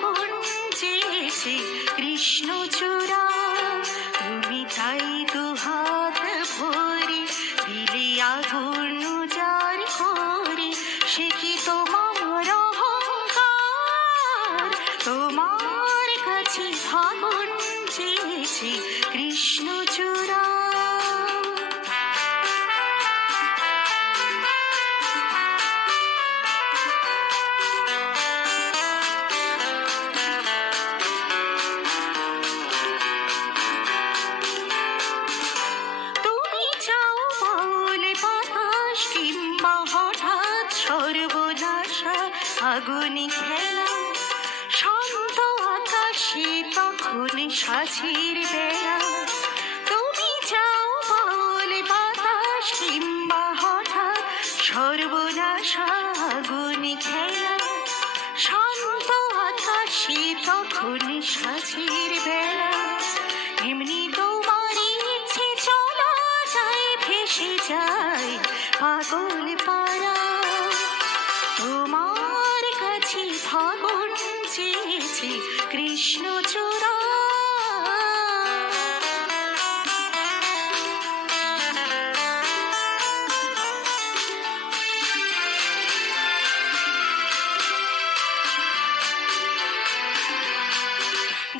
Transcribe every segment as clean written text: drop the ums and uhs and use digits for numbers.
ফাগুন চেয়েছে কৃষ্ণচূড়া, তুমি তাই দুহাত ভরে দিলে আগুন উজাড় করে। সে কি তোমার অহংকার? তোমার কাছে ফাগুন চেয়েছে কৃষ্ণচূড়া। আগুনে খেলা শান্ত আকাশে তখন সাঁঝের বেলা। তুমি যাও বলে বাতাস কিংবা হঠাৎ সর্বনাশা আগুনে খেলা শান্ত আকাশে তখন সাঁঝের বেলা। এমনি তোমার ইচ্ছে চলা যায় ভেসে যায় পাগল পাড়া। তোমার কাছে ফাগুন চেয়েছে কৃষ্ণচূড়া।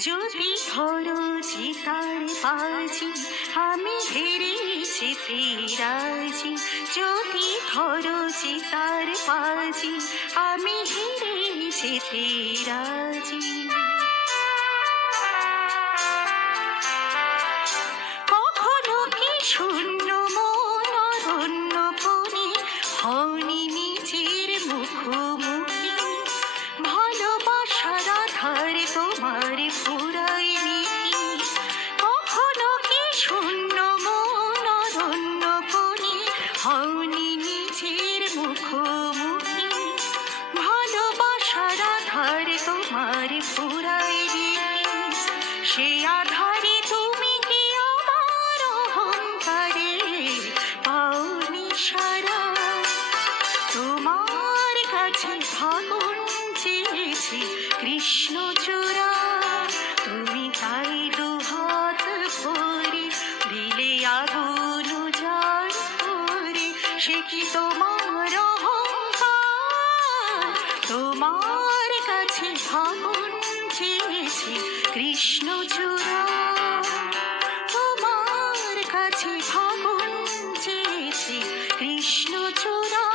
যদি ধরো চিতার বাজি আমি হেরে যেতে রাজি। যদি ধরো চিতার বাজি আমি হেরে যেতে রাজি। কখনো কি শূন্য মন অরণ্য বনে হওনি নিজের মুখোমুখি? ভালোবাসার আধার তোমার ফুরায়নি কি? কখনো কি শূন্য মন অরণ্য বনে হওনি নিজের মুখোমুখি? ভালোবাসার আধার তোমার ফুরায়নি কি? সে আধারে তুমি কি আমার অহংকারে পাওনি সারা? তোমার কাছে ফাগুন চেয়েছে কৃষ্ণচূড়া, তুমি তাই দুহাত ভরে দিলে আগুন উজাড় করে। সে কি তোমার অহংকার? তোমার কাছে ফাগুন চেয়েছে কৃষ্ণচূড়া। তোমার কাছে ফাগুন চেয়েছে কৃষ্ণচূড়া।